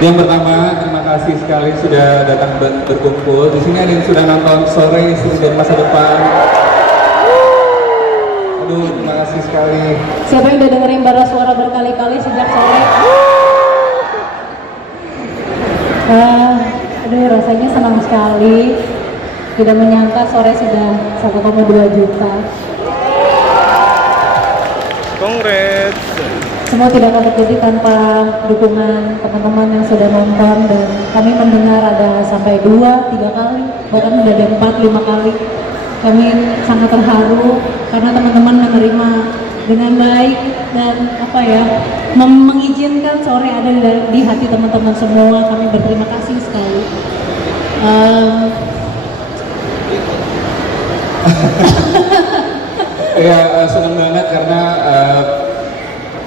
Yang pertama, terima kasih sekali sudah datang berkumpul. Di sini ada yang sudah nonton Sore Istri dan Masa Depan. Aduh, terima kasih sekali. Siapa yang udah dengerin Bara Suara berkali-kali sejak sore? Aduh, rasanya senang sekali. Tidak menyangka Sore sudah 1,2 juta. Congrats. Semua tidak akan terjadi tanpa dukungan teman-teman yang sudah nonton, dan kami mendengar ada sampai 2-3 kali, bahkan udah ada 4-5 kali. Kami sangat terharu karena teman-teman menerima dengan baik dan mengizinkan Sore ada di hati teman-teman semua. Kami berterima kasih sekali. Ya, senang banget karena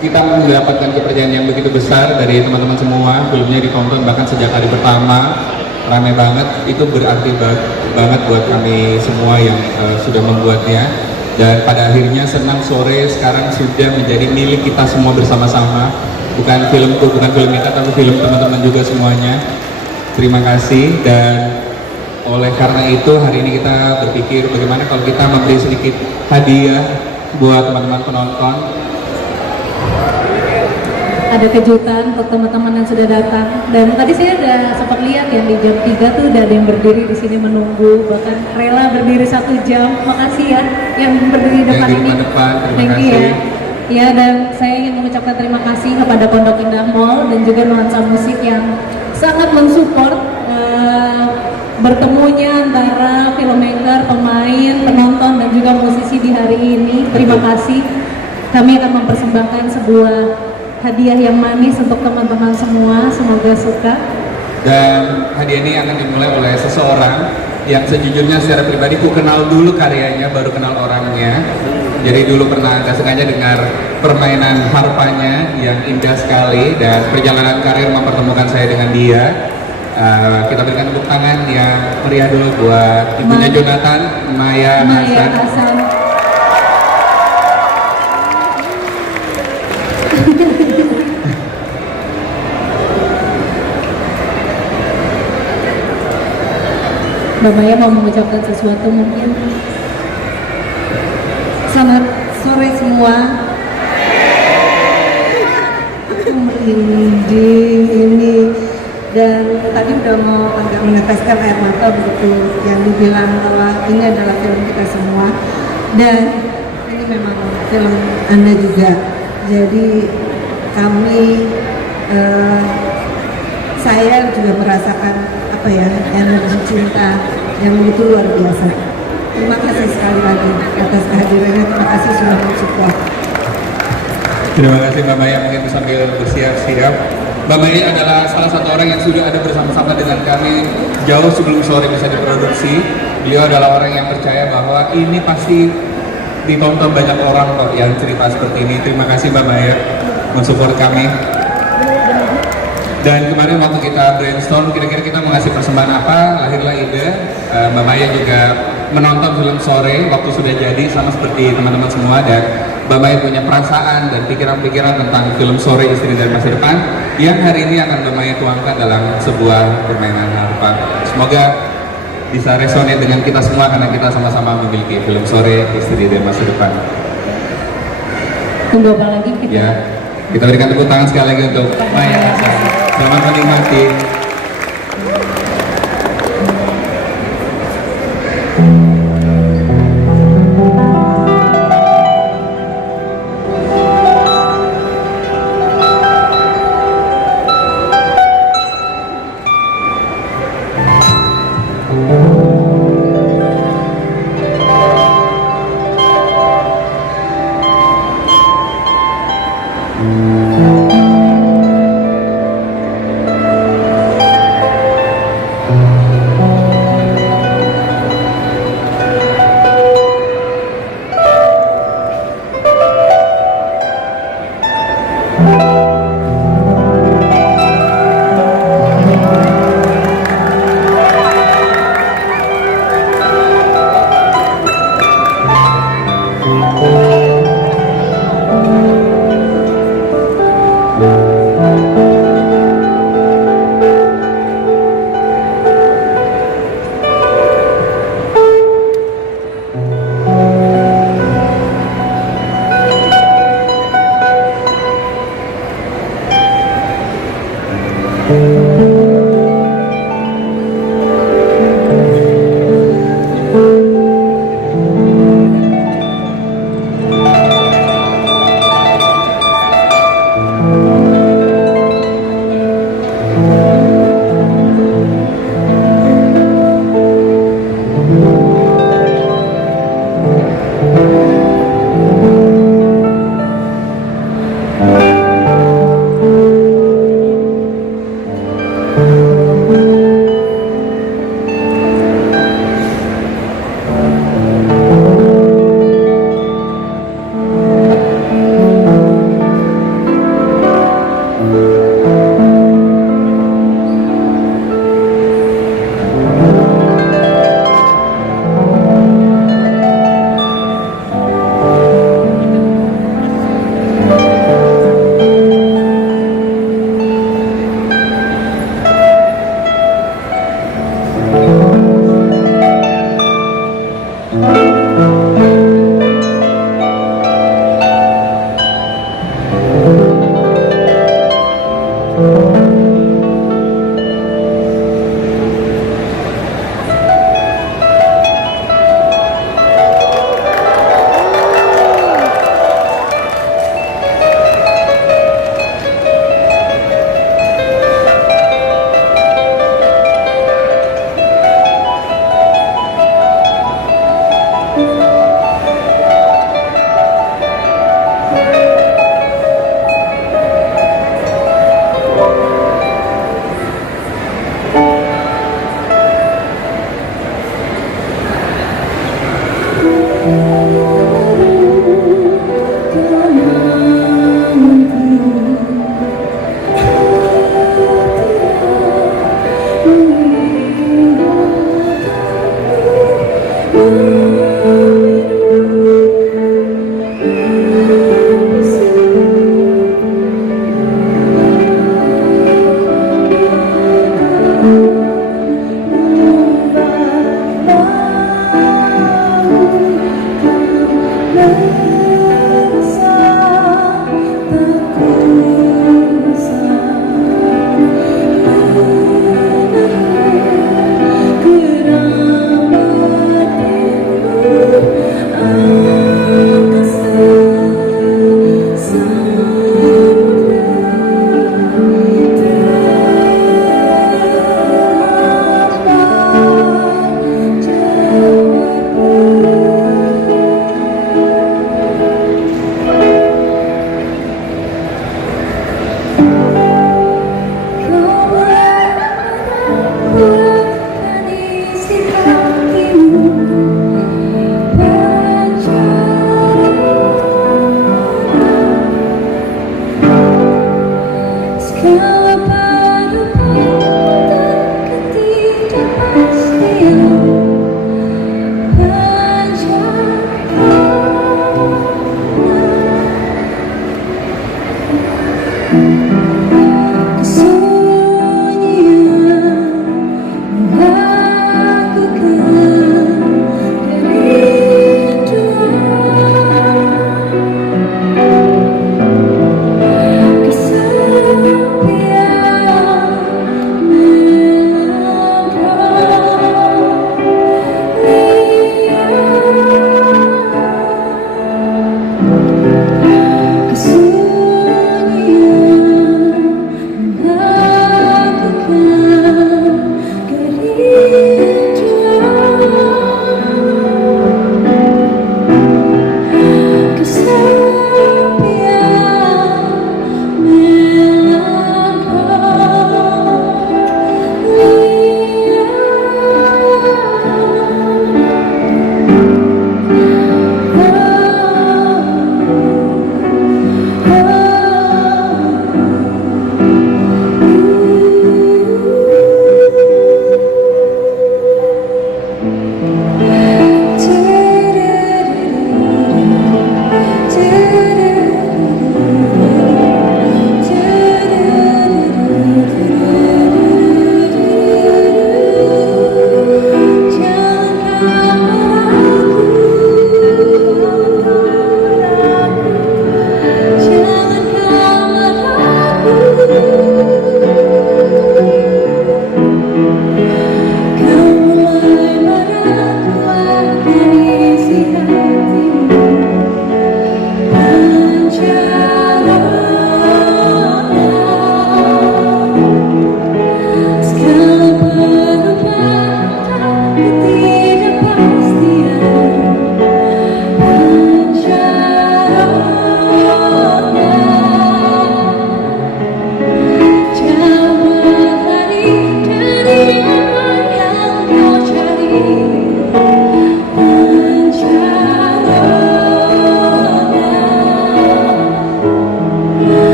kita mendapatkan kepercayaan yang begitu besar dari teman-teman semua. Filmnya ditonton bahkan sejak hari pertama, ramai banget. Itu berarti banget buat kami semua yang sudah membuatnya. Dan pada akhirnya senang Sore sekarang sudah menjadi milik kita semua bersama-sama. Bukan filmku, bukan film kita, tapi film teman-teman juga semuanya. Terima kasih. Dan oleh karena itu hari ini kita berpikir bagaimana kalau kita memberi sedikit hadiah buat teman-teman penonton. Ada kejutan untuk teman-teman yang sudah datang, dan tadi saya ada sempat lihat yang di jam 3 tuh udah ada yang berdiri di sini menunggu, bahkan rela berdiri 1 jam. Makasih ya yang berdiri di depan ini. Thank you ya. Ya, dan saya ingin mengucapkan terima kasih kepada Pondok Indah Mall dan juga nuansa musik yang sangat mensupport bertemunya antara filmmaker, pemain, penonton, dan juga musisi di hari ini. Terima kasih. Kami akan mempersembahkan sebuah hadiah yang manis untuk teman-teman semua, semoga suka. Dan hadiah ini akan dimulai oleh seseorang yang sejujurnya secara pribadi ku kenal dulu karyanya, baru kenal orangnya. Jadi dulu pernah agak sengaja dengar permainan harpanya yang indah sekali, dan perjalanan karir mempertemukan saya dengan dia. Kita berikan tepuk tangan yang meriah dulu buat ibunya Jonathan, Maya Hasan. Mbak Maya mau mengucapkan sesuatu mungkin. Selamat sore semua. Aku merinding ini, dan tadi udah mau agak meneteskan air mata begitu yang dibilang bahwa ini adalah film kita semua, dan ini memang film Anda juga. Jadi kami, saya juga merasakan energi cinta yang begitu luar biasa. Terima kasih sekali lagi atas kehadirannya. Terima kasih sudah mensupport. Terima kasih Mbak Maya, mungkin sambil bersiap-siap. Mbak Maya adalah salah satu orang yang sudah ada bersama-sama dengan kami jauh sebelum Sore bisa diproduksi. Beliau adalah orang yang percaya bahwa ini pasti ditonton banyak orang kok yang cerita seperti ini. Terima kasih Mbak Maya mensupport kami. Dan kemarin waktu kita brainstorm kira-kira kita mau ngasih persembahan apa, lahirlah ide. Mbak Maya juga menonton film Sore waktu sudah jadi, sama seperti teman-teman semua, dan Mbak Maya punya perasaan dan pikiran-pikiran tentang film Sore Istri dan Masa Depan yang hari ini akan Mbak Maya tuangkan dalam sebuah permainan harpa. Semoga bisa resonate dengan kita semua karena kita sama-sama memiliki film Sore Istri dan Masa Depan. Tunggu apa lagi kita? Ya, kita berikan tepuk tangan sekali lagi untuk Maya Hasan. Selamat menikmati.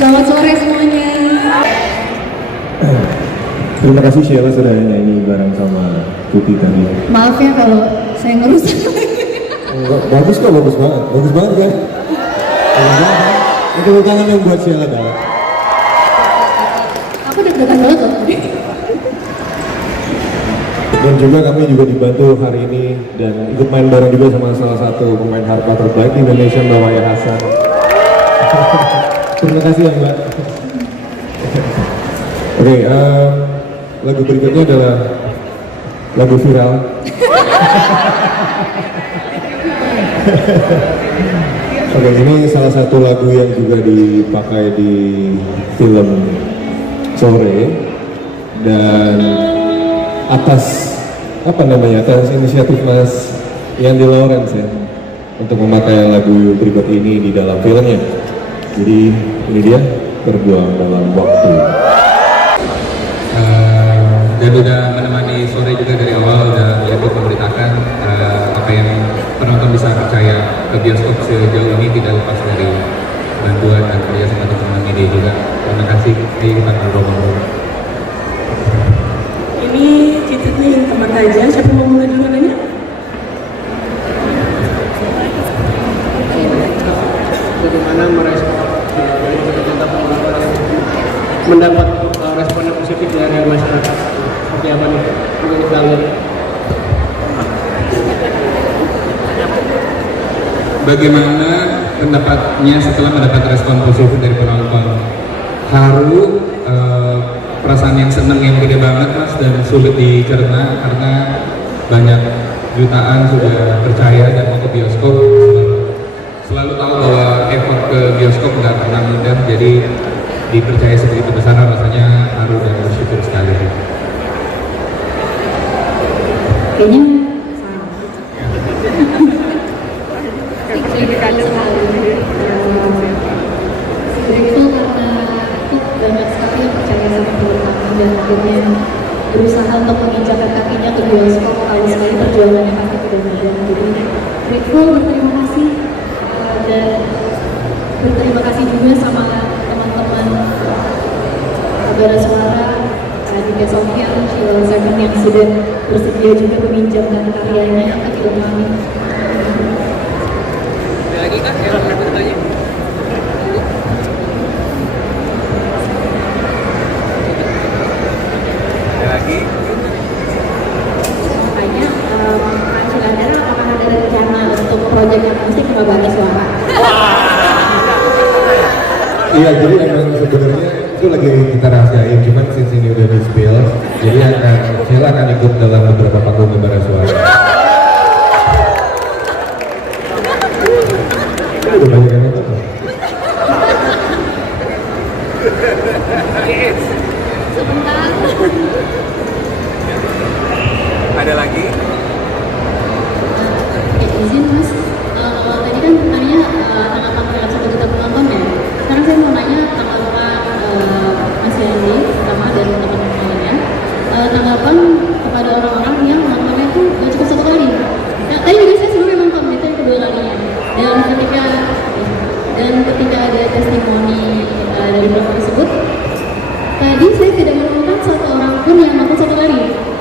Selamat sore semuanya. Terima kasih Sheila sudah nyanyi bareng sama Putih tadi. Maaf ya kalau saya ngerusak. Enggak, bagus kok, bagus banget kan? Bagus banget kan? Itu tangan yang buat Sheila dah. Aku deg-degan banget loh. Dan juga kami juga dibantu hari ini dan ikut main bareng juga sama salah satu pemain harpa terbaik di Indonesia, Mbak Waya Hasan. Terima kasih ya Mbak. Oke, lagu berikutnya adalah lagu viral. Oke, ini salah satu lagu yang juga dipakai di film Sore dan atas inisiatif Mas Yandi Lawrence ya untuk memakai lagu berikut ini di dalam filmnya. Jadi ini dia Berjuang Dalam Waktu. Dan udah menemani Sore juga dari awal, udah ikut memberitakan apa yang penonton bisa percaya ke bioskop sejauh ini tidak lepas dari bantuan dan kerja sama teman-teman media juga. Terima kasih. Ayo kita ngobrol-ngobrol. Ini cicitnya yang teman aja, siapa mau mulai dulu nanya? Bagaimana merespon dari cerita mendapat respon yang positif dari masyarakat, seperti apa nih menurut kalian? Bagaimana pendapatnya setelah mendapat respon positif dari penonton? Haru, perasaan yang senang yang gede banget mas dan sulit dicerna karena banyak jutaan sudah percaya dan mau ke bioskop. Selalu tahu bahwa effort ke bioskop nggak pernah mudah, jadi dipercaya sebegitu besar rasanya haru dan bersyukur sekali. Kayaknya grateful karena banyak sekali yang percaya sama film kami dan akhirnya berusaha untuk menginjakkan kakinya ke bioskop. Tahu sekali perjuangannya pasti tidak mudah. Jadi grateful, berterima kasih dan berterima kasih juga sama teman-teman Bara Suara, Aditya Sofyan, Sheila Seven yang sudah bersedia juga meminjamkan karyanya ke film kami. Ada lagi kak yang mau bertanya? Ada lagi? Makanya Ciladara apakah ada rencana untuk proyek yang musik ke Bara Suara? Iya, jadi emang sebenarnya itu lagi kita rahasiain, cuman since ini udah di spill, jadi Sheila akan ikut dalam beberapa panggung Bara Suara. Ini udah banyak yang nonton. Sebentar. Ada lagi? Izin mas, tadi kan tanya tanggapan terhadap 1 juta penonton ya. Sekarang saya mau nanya tanggapan Mas Yandi sama dan teman-teman lainnya, tanggapan kepada orang-orang yang nontonnya itu nggak cukup 1 kali. Nah, tadi juga saya sebelumnya nonton itu yang kedua kalinya. Dan ketika ada testimoni dari film tersebut, tadi saya tidak menemukan 1 orang pun yang nonton 1 kali.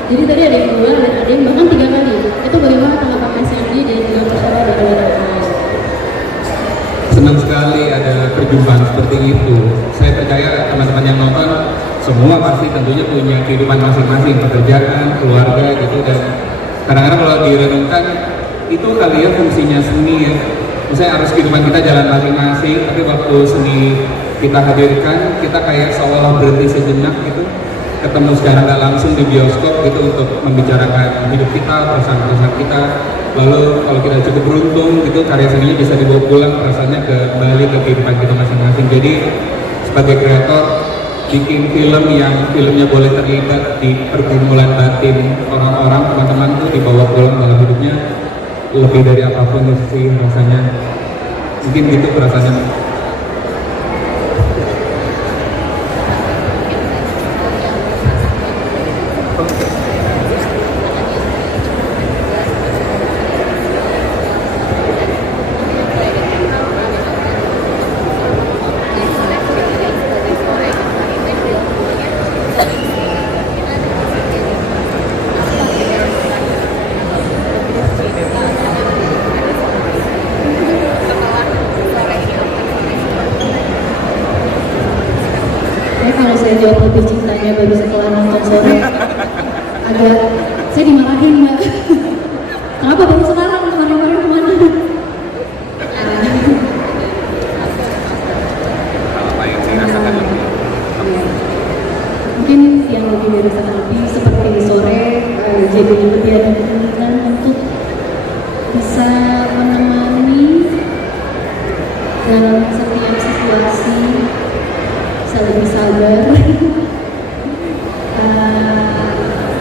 Jadi tadi ada yang 2 dan ada yang bahkan 3 kali. Itu bagaimana tanggapan Mas Yandi dan juga percaya dari orang-orang? Senang sekali ada perjumpaan seperti itu. Saya percaya teman-teman yang nonton semua pasti tentunya punya kehidupan masing-masing, pekerjaan, keluarga gitu, dan kadang-kadang kalau direnungkan itu kali ya fungsinya seni ya. Misalnya harus kehidupan kita jalan masing-masing, tapi waktu seni kita hadirkan, kita kayak seolah berhenti sejenak gitu, ketemu secara nggak langsung di bioskop gitu untuk membicarakan hidup kita, perasaan-perasaan kita. Lalu kalau kita cukup beruntung gitu, karya seninya bisa dibawa pulang perasaannya kembali ke kehidupan kita masing-masing. Jadi sebagai kreator bikin film yang filmnya boleh terlibat di pergumulan batin orang-orang, teman-teman tuh dibawa pulang dalam hidupnya, lebih dari apapun sih rasanya. Mungkin gitu perasaannya. jawab motif cintanya baru setelah nonton sore. Agak, saya dimarahin Mbak. Kenapa baru sekarang, kemarin-kemarin kemana? Apa yang dirasakan itu? Mungkin yang lebih dirasakan lebih seperti sore, jadi lebih ada keinginan untuk bisa menemani dalam setiap situasi, bisa lebih sabar,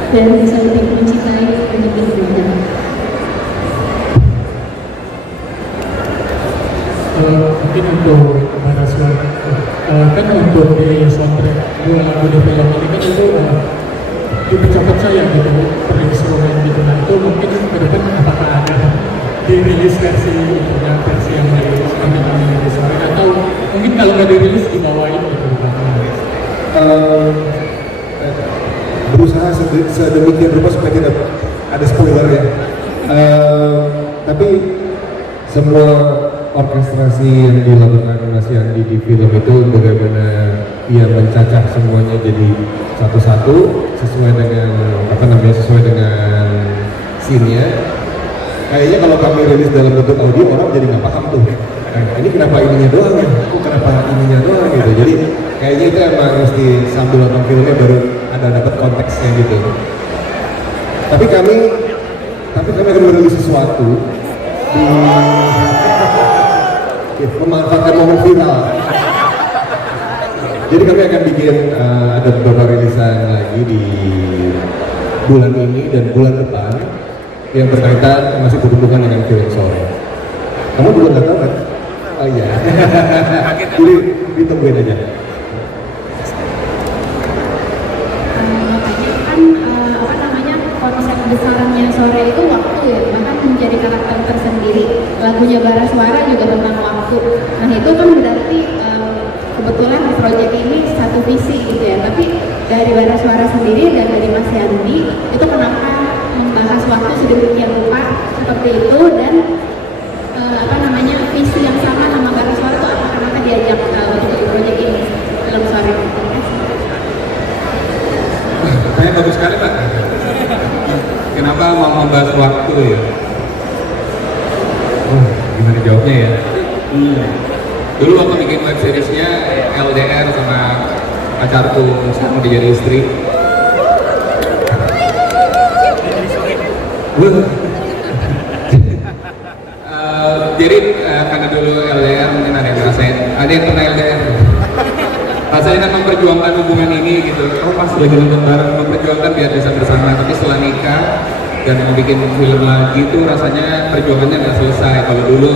dan bisa lebih mencintai untuk berbeda. Mungkin untuk Baraswan, kan untuk di soundtrack dua lagu di film ini kan itu dipecat saya gitu, berinstrumen gitu. Nah itu mungkin ke depan apakah ada dirilis versi itunya, versi yang dari sekarang di sore, atau mungkin kalau nggak dirilis dibawain gitu Berusaha sedemikian rupa supaya tidak ada spoiler ya. Tapi semua orkestrasi yang dilakukan Mas Yandi di film itu bagaimana ia mencacah semuanya jadi satu-satu sesuai dengan sesuai dengan scene-nya. Kayaknya kalau kami rilis dalam bentuk audio orang jadi nggak paham tuh. Ini kenapa ininya doang ya? Kok kenapa ininya doang gitu? Jadi kayaknya itu emang mesti sambil nonton filmnya baru ada dapat konteksnya gitu. Tapi kami akan merilis sesuatu di memanfaatkan momen viral. Jadi kami akan bikin ada beberapa rilisan lagi di bulan ini dan bulan depan yang berkaitan masih berhubungan dengan film sore. Kamu juga nggak tahu kan? Oh iya. Jadi ditungguin aja. Konsep besarnya sore itu waktu ya, bahkan menjadi karakter tersendiri. Lagunya Baraswara juga tentang waktu. Nah itu kan berarti kebetulan di proyek ini satu visi gitu ya. Tapi dari Baraswara sendiri dan dari Mas Yandi itu kenapa membahas waktu sedemikian rupa seperti itu, dan visi yang sama sama Baraswara itu apa, kenapa diajak untuk di proyek ini film sore? Saya bagus sekali Pak. Kenapa mau membahas waktu ya? Gimana jawabnya ya? Dulu waktu bikin web seriesnya LDR sama pacarku, sekarang dia jadi istri. Jadi karena dulu LDR mungkin ada yang ngerasain, ada yang pernah LDR. Rasanya kan memperjuangkan hubungan ini gitu. Oh pas lagi nonton bareng memperjuangkan biar bisa bersama. Tapi setelah nikah dan mau bikin film lagi tuh rasanya perjuangannya nggak selesai. Kalau dulu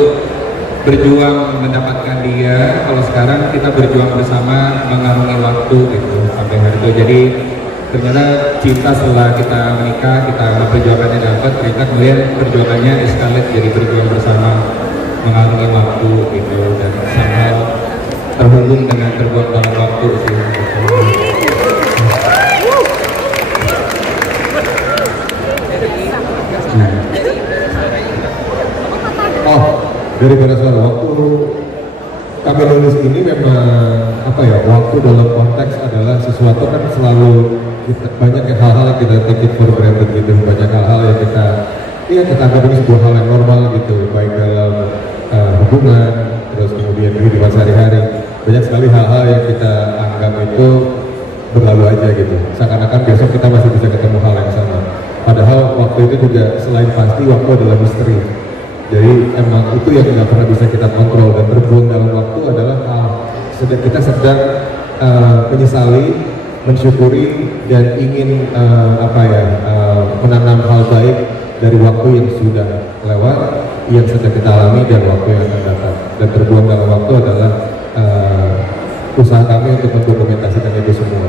berjuang mendapatkan dia, kalau sekarang kita berjuang bersama mengarungi waktu gitu sampai hari itu. Jadi ternyata cinta setelah kita menikah, kita perjuangannya dapat, ternyata kemudian perjuangannya escalate jadi berjuang bersama mengarungi waktu gitu, dan sama terhubung dengan berjuang dalam waktu sih. Oh, dari Baraswara waktu kami nulis ini memang waktu dalam konteks adalah sesuatu kan selalu banyak hal-hal yang kita take it for granted gitu, banyak hal-hal yang kita anggap ini sebuah hal yang normal gitu, baik dalam hubungan, terus kemudian kehidupan sehari-hari. Banyak sekali hal-hal yang kita anggap itu berlalu aja gitu, seakan-akan besok kita masih bisa ketemu hal yang sama. Padahal waktu itu juga selain pasti waktu adalah misteri. Jadi emang itu yang nggak pernah bisa kita kontrol, dan berbuang dalam waktu adalah hal kita sedang menyesali, mensyukuri, dan ingin menanam hal baik dari waktu yang sudah lewat, yang sedang kita alami, dan waktu yang akan datang. Dan berbuang dalam waktu adalah usaha kami untuk mendokumentasikan itu semua.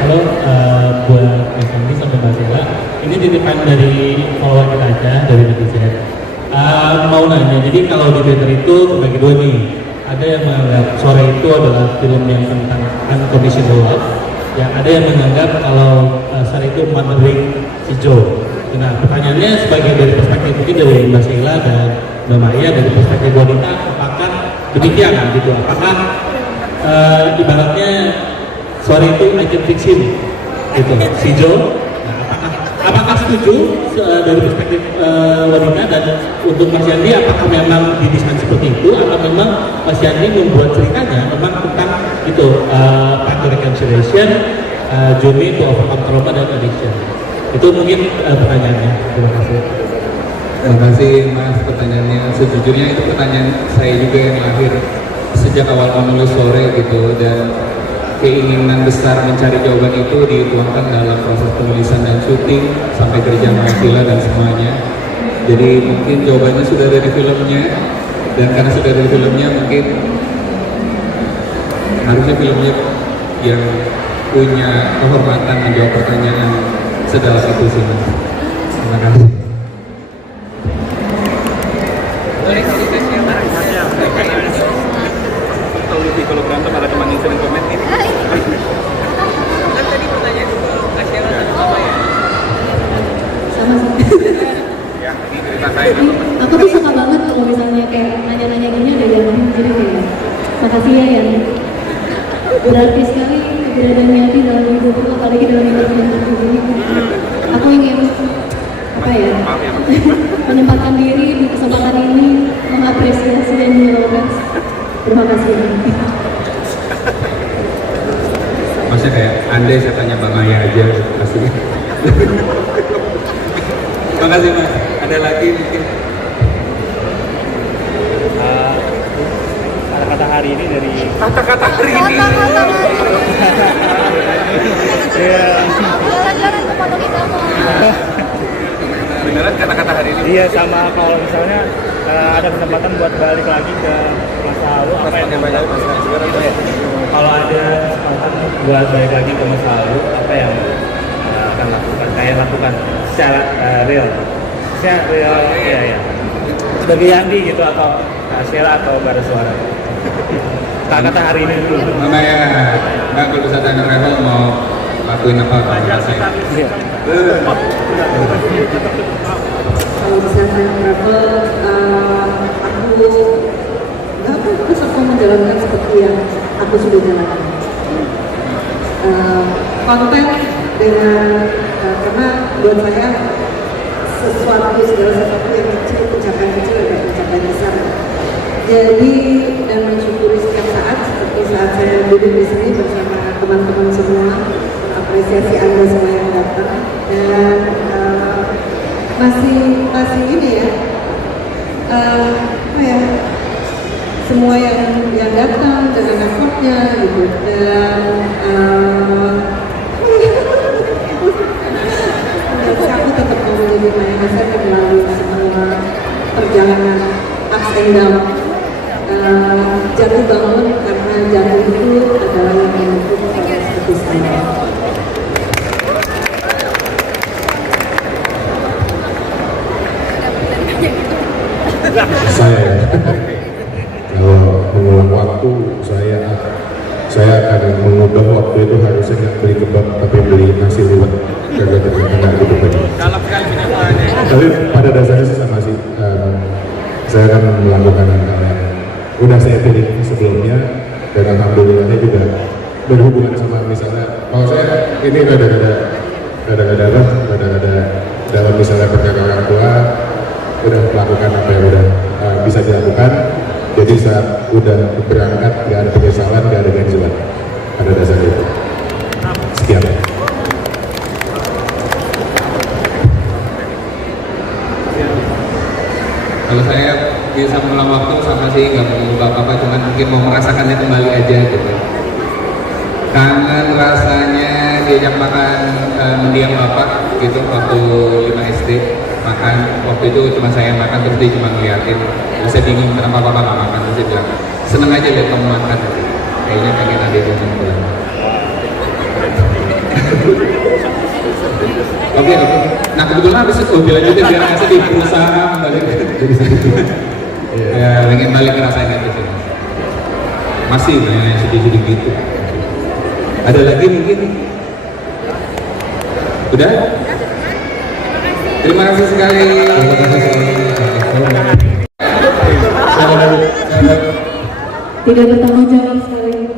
Halo, buat Mas Andi sampai Mbak Sela, ini titipan dari follower kita aja, dari netizen. Mau nanya, jadi kalau di Twitter itu terbagi dua nih. Ada yang menganggap Sore itu adalah film yang tentang unconditional love, yang ada yang menganggap kalau Sore itu mothering si Joe. Nah, pertanyaannya sebagai dari perspektif mungkin dari Mbak Sheila dan Mbak Maya, dari perspektif wanita, apakah demikian gitu? Apakah ibaratnya suara itu item fiction gitu? Si Jo, nah, apakah setuju dari perspektif wanita, dan untuk Mas Yandi apakah memang didesain seperti itu atau memang Mas Yandi membuat ceritanya memang tentang itu path to reconciliation, journey to overcome trauma dan addiction? Itu mungkin pertanyaannya. Terima kasih. Terima kasih Mas pertanyaannya. Sejujurnya itu pertanyaan saya juga yang lahir sejak awal menulis sore gitu, dan keinginan besar mencari jawaban itu dituangkan dalam proses penulisan dan syuting sampai kerja Sheila dan semuanya. Jadi mungkin jawabannya sudah ada di filmnya, dan karena sudah ada di filmnya mungkin harusnya filmnya yang punya kehormatan menjawab pertanyaan sedalam itu sih Mas. Terima kasih. Tahu lebih kalau berantem ada teman yang sering komen ini. Kan tadi pertanyaan juga kasih sama ya. Sama-sama. Ya, ini cerita saya dulu. Aku tuh suka banget kalau misalnya kayak nanya-nanya gini ada yang jadi kayak makasih ya yang berarti sekali keberadaan Yati dalam hidupku, apalagi dalam hidup ini. Aku ingin apa ya, Maaf ya, Mas. menyempatkan diri di kesempatan ini mengapresiasi dan menyuarakan terima kasih. Maksudnya kayak andai saya tanya Bang Maya aja pasti. Terima kasih Mas. Ada lagi mungkin? Kata-kata hari ini dari Kata-kata hari ini. Jalan-jalan ke Pondok Indah. Beneran kata-kata hari ini. Iya, sama kalau misalnya ada kesempatan buat balik lagi ke masa lalu, apa yang kalau ada kesempatan buat balik lagi ke masa lalu, apa yang akan lakukan secara real, iya. Sebagai Yandi gitu, atau Sheila atau Bara Suara. Kata hari ini dulu. Mama ya, Mbak kalau bisa tanya travel mau lakuin apa kalau saya? Kalau bisa saya travel, aku berusaha menjalankan seperti yang aku sudah jalankan. Konten dengan karena buat saya segala sesuatu yang kecil, pencapaian kecil ada pencapaian besar. Jadi dan mensyukuri setiap saat, seperti saat saya duduk di sini bersama teman-teman semua, apresiasi Anda semua yang datang, dan masih ini ya, apa ya, semua yang datang dengan effortnya gitu, dan aku tetap mau menjadi Maya. Saya akan melalui semua perjalanan ups and down, jatuh bangun, karena jatuh itu adalah yang membentuk seperti saya. Saya kalau mengulang waktu, saya akan mengubah waktu itu, harusnya nggak beli kebab tapi beli nasi liwet, kagak terkena gitu tadi. Dalam sekali kenyataannya. Tapi pada dasarnya sih sama sih, saya akan melakukan hal yang udah saya pilih sebelumnya, dan alhamdulillahnya juga berhubungan sama, misalnya kalau saya ini rada-rada dalam misalnya perkara orang tua, udah melakukan apa yang udah bisa dilakukan. Jadi saat udah berangkat nggak ada penyesalan, nggak ada ganjilan, pada dasarnya itu. Sekian. Kalau saya bisa mengulang waktu sama sih nggak mau mengubah apa-apa, cuman mungkin mau merasakannya kembali aja gitu. Kangen rasanya diajak makan mendiang bapak gitu waktu 5 SD makan, waktu itu cuma saya yang makan terus dia cuma ngeliatin. Terus saya bingung kenapa bapak nggak makan, terus saya bilang seneng aja lihat kamu makan, kayaknya pengen ada yang pulang. Oke. Nah kebetulan habis itu lanjutin biar nggak sedih, berusaha balik dari situ. Ya pengen balik ngerasain itu sih. Masih banyak yang sedih-sedih gitu. Ada lagi mungkin? Udah? Terima kasih sekali. Tidak bertanggung jawab sekali.